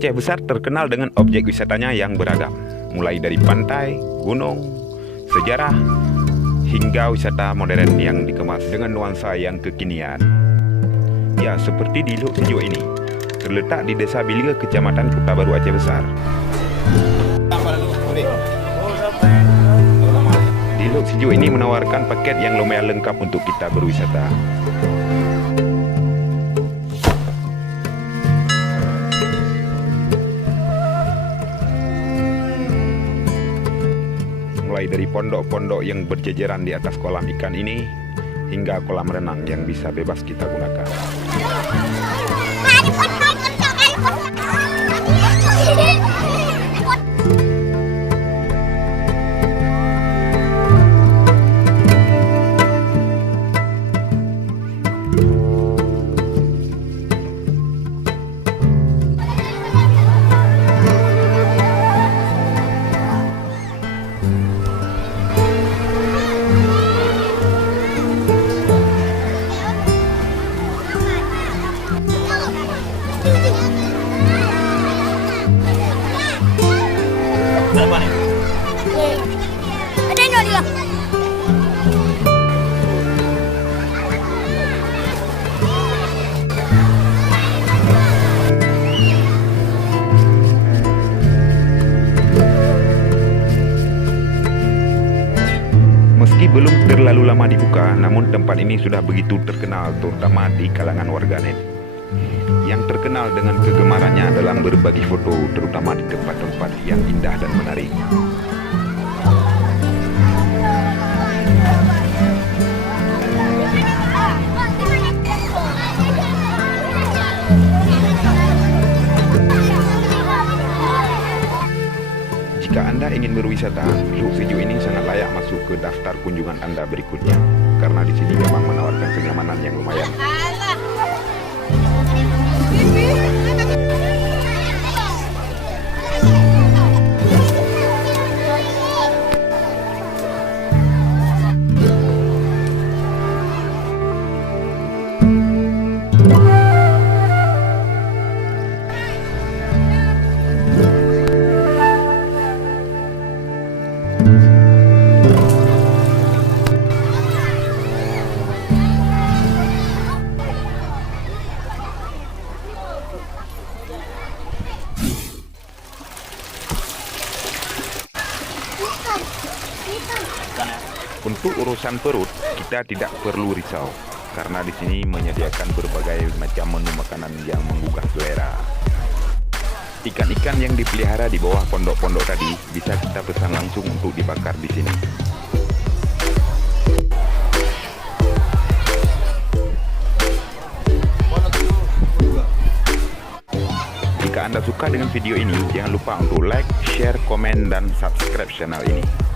Aceh Besar terkenal dengan objek wisatanya yang beragam, mulai dari pantai, gunung, sejarah, hingga wisata modern yang dikemas dengan nuansa yang kekinian. Ya, seperti di Luk Sejuk ini, terletak di Desa Biliga, Kecamatan Kota Baru, Aceh Besar. Di Luk Sejuk ini menawarkan paket yang lumayan lengkap untuk kita berwisata. Mulai dari pondok-pondok yang berjejeran di atas kolam ikan ini, hingga kolam renang yang bisa bebas kita gunakan. Meski belum terlalu lama dibuka, namun tempat ini sudah begitu terkenal terutama di kalangan warganet. Yang terkenal dengan kegemarannya dalam berbagi foto, terutama di tempat-tempat yang indah dan menarik. Jika Anda ingin berwisata, Luk Sejuk ini sangat layak masuk ke daftar kunjungan Anda berikutnya, karena di sini memang menawarkan kenyamanan yang lumayan. Untuk urusan perut, kita tidak perlu risau, karena di sini menyediakan berbagai macam menu makanan yang menggugah selera. Ikan-ikan yang dipelihara di bawah pondok-pondok tadi bisa kita pesan langsung untuk dibakar di sini. Jika Anda suka dengan video ini, jangan lupa untuk like, share, komen, dan subscribe channel ini.